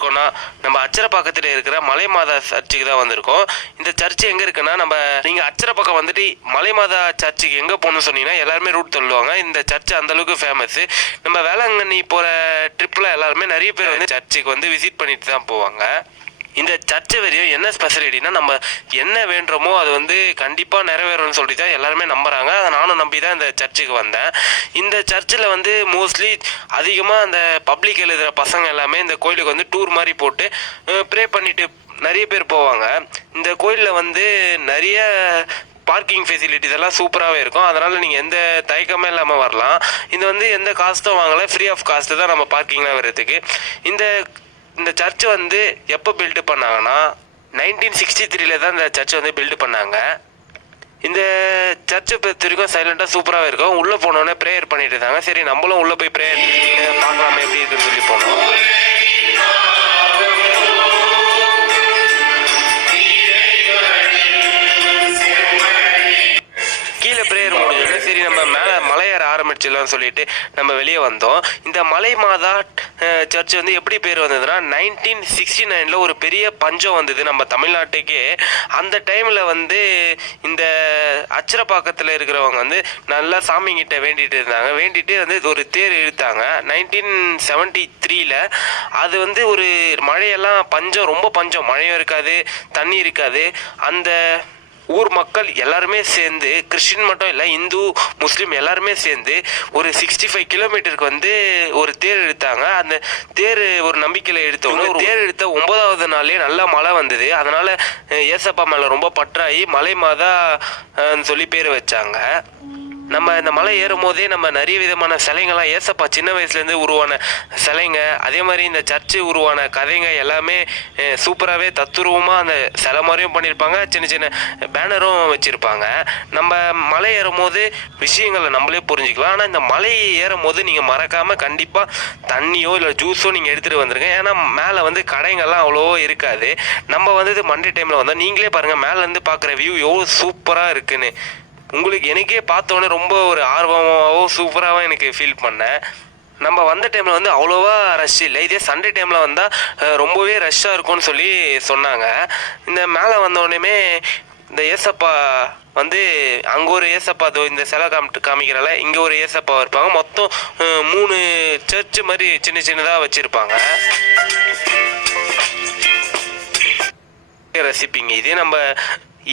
இருக்கோம்னா நம்ம அச்சரப்பாக்கத்தில் இருக்கிற மலை மாதா சர்ச்சுக்கு தான் வந்திருக்கோம். இந்த சர்ச் எங்கே இருக்குன்னா, நீங்கள் அச்சரப்பாக்கம் வந்துட்டு மலை மாதா சர்ச்சுக்கு எங்கே போகணும்னு சொன்னீங்கன்னா எல்லாருமே ரூட் சொல்லுவாங்க. இந்த சர்ச் அந்தளவுக்கு ஃபேமஸ். நம்ம வேளாங்கண்ணி போகிற ட்ரிப்பில் எல்லாருமே நிறைய பேர் வந்து சர்ச்சுக்கு வந்து விசிட் பண்ணிட்டு தான் போவாங்க. இந்த சர்ச்சை வரையும் என்ன ஸ்பெஷாலிட்டினா, நம்ம என்ன வேண்டுமோ அது வந்து கண்டிப்பாக நிறைவேறும்னு சொல்லி தான் எல்லாருமே நம்புகிறாங்க. அதை நானும் நம்பி தான் இந்த சர்ச்சுக்கு வந்தேன். இந்த சர்ச்சில் வந்து மோஸ்ட்லி அதிகமாக அந்த பப்ளிக் எழுதுகிற பசங்க எல்லாமே இந்த கோயிலுக்கு வந்து டூர் மாதிரி போட்டு ப்ரே பண்ணிட்டு நிறைய பேர் போவாங்க. இந்த கோயிலில் வந்து நிறைய பார்க்கிங் ஃபெசிலிட்டிஸ் எல்லாம் சூப்பராகவே இருக்கும். அதனால் நீங்கள் எந்த தயக்கமே இல்லாமல் வரலாம். இது வந்து எந்த காஸ்ட்டும் வாங்கலை, ஃப்ரீ ஆஃப் காஸ்ட்டு தான் நம்ம பார்க்கிங்லாம் வர்றதுக்கு. இந்த சர்ச் வந்து எப்போ பில்டு பண்ணாங்கன்னா 1963 தான் இந்த சர்ச் வந்து பில்டு பண்ணாங்க. இந்த சர்ச்சை பொறுத்த வரைக்கும் சைலண்டாக சூப்பராகவே இருக்கும். உள்ளே போனோடனே ப்ரேயர் பண்ணிட்டு இருந்தாங்க. சரி நம்மளும் உள்ளே போய் ப்ரேயர் பார்க்கலாமே எப்படி இருக்குன்னு சொல்லி போனோம். கீழே ப்ரேயர் முடிஞ்சோடனே சரி நம்ம மேலே மலையேற ஆரம்பிச்சிடலாம்னு சொல்லிட்டு நம்ம வெளியே வந்தோம். இந்த மலை மாதா சர்ச் வந்து எப்படி பேர் வந்ததுன்னா 1969 ஒரு பெரிய பஞ்சம் வந்தது நம்ம தமிழ்நாட்டுக்கே. அந்த டைமில் வந்து இந்த அச்சரப்பாக்கத்தில் இருக்கிறவங்க வந்து நல்லா சாமிங்கிட்ட வேண்டிட்டு இருந்தாங்க. வேண்டிட்டு வந்து ஒரு தேர் இழுத்தாங்க 1973. அது வந்து ஒரு மழையெல்லாம் பஞ்சம், ரொம்ப பஞ்சம், மழையும் இருக்காது தண்ணி இருக்காது. அந்த ஊர் மக்கள் எல்லாருமே சேர்ந்து, கிறிஸ்டின் மட்டும் இல்லை இந்து முஸ்லீம் எல்லாருமே சேர்ந்து ஒரு 65 கிலோமீட்டருக்கு வந்து ஒரு தேர் எடுத்தாங்க. அந்த தேர் ஒரு நம்பிக்கையில் எடுத்தவங்க. ஒரு தேர் எடுத்த 9வது நாள்லேயே நல்லா மழை வந்தது. அதனால் ஏசப்பா மேலே ரொம்ப பற்றாகி மலை மாதா சொல்லி பேர் வச்சாங்க. நம்ம இந்த மலை ஏறும் போதே நம்ம நிறைய விதமான சிலைங்கள்லாம், ஏசப்பா சின்ன வயசுலேருந்து உருவான சிலைங்க, அதே மாதிரி இந்த சர்ச்சு உருவான கதைங்க எல்லாமே சூப்பராகவே தத்துருவமாக அந்த சிலை மாதிரியும் பண்ணியிருப்பாங்க. சின்ன சின்ன பேனரும் வச்சுருப்பாங்க. நம்ம மலை ஏறும் போது விஷயங்களை நம்மளே புரிஞ்சுக்கலாம். ஆனால் இந்த மலை ஏறும் போது நீங்கள் மறக்காமல் கண்டிப்பாக தண்ணியோ இல்லை ஜூஸோ நீங்கள் எடுத்துகிட்டு வந்துருங்க. ஏன்னா மேலே வந்து கடைங்கள்லாம் அவ்வளோ இருக்காது. நம்ம வந்து மண்டே டைமில் வந்தால் நீங்களே பாருங்கள் மேலேருந்து பார்க்குற வியூ எவ்வளோ சூப்பராக இருக்குன்னு. உங்களுக்கு எனக்கே பார்த்தோன்னே ரொம்ப ஒரு ஆர்வமாகவும் சூப்பராகவும் எனக்கு ஃபீல் பண்ணேன். நம்ம வந்த டைமில் வந்து அவ்வளோவா ரஷ் இல்லை. இதே சண்டே டைமில் வந்தால் ரொம்பவே ரஷ்ஷாக இருக்கும்னு சொல்லி சொன்னாங்க. இந்த மேலே வந்தோடனே இந்த ஏசப்பா வந்து அங்கே ஒரு ஏசப்பா இந்த சிலை காமிக்கிறால இங்கே ஒரு ஏசப்பா இருப்பாங்க. மொத்தம் 3 சர்ச்சு மாதிரி சின்ன சின்னதாக வச்சுருப்பாங்க. ரசிப்பீங்க. இதே நம்ம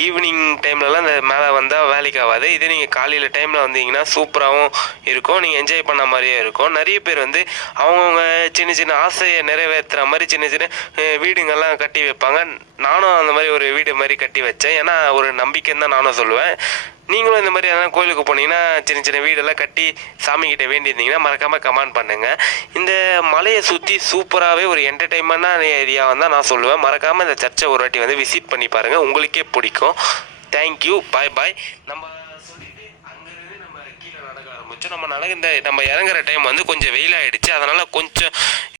ஈவினிங் டைம்லலாம் இந்த மேலே வந்தால் வேலைக்கு ஆகாது. இதே நீங்கள் காலையில் டைமில் வந்தீங்கன்னா சூப்பராகவும் இருக்கும், நீங்கள் என்ஜாய் பண்ண மாதிரியே இருக்கும். நிறைய பேர் வந்து அவங்கவுங்க சின்ன சின்ன ஆசையை நிறைவேற்றுற மாதிரி சின்ன சின்ன வீடுங்கள்லாம் கட்டி வைப்பாங்க. நானும் அந்த மாதிரி ஒரு வீடு மாதிரி கட்டி வச்சேன். ஏன்னா ஒரு நம்பிக்கைன்னு தான் நானும் சொல்லுவேன். நீங்களும் இந்த மாதிரி எதனா கோயிலுக்கு போனீங்கன்னா சின்ன சின்ன வீடெல்லாம் கட்டி சாமிக்கிட்ட வேண்டியிருந்தீங்கன்னா மறக்காமல் கமெண்ட் பண்ணுங்கள். இந்த மலையை சுற்றி சூப்பராகவே ஒரு என்டர்டெயின்மெண்ட்டான ஏரியாவை தான் நான் சொல்லுவேன். மறக்காமல் இந்த சர்ச்சை ஒரு வாட்டி வந்து விசிட் பண்ணி பாருங்கள், உங்களுக்கே பிடிக்கும். தேங்க்யூ, பாய் பாய். நம்ம சொல்லிட்டு அங்கேருந்து நம்ம கீழே நடக்க ஆரம்பித்தோம். நம்ம இறங்குற டைம் வந்து கொஞ்சம் வெயிலாகிடுச்சு. அதனால் கொஞ்சம்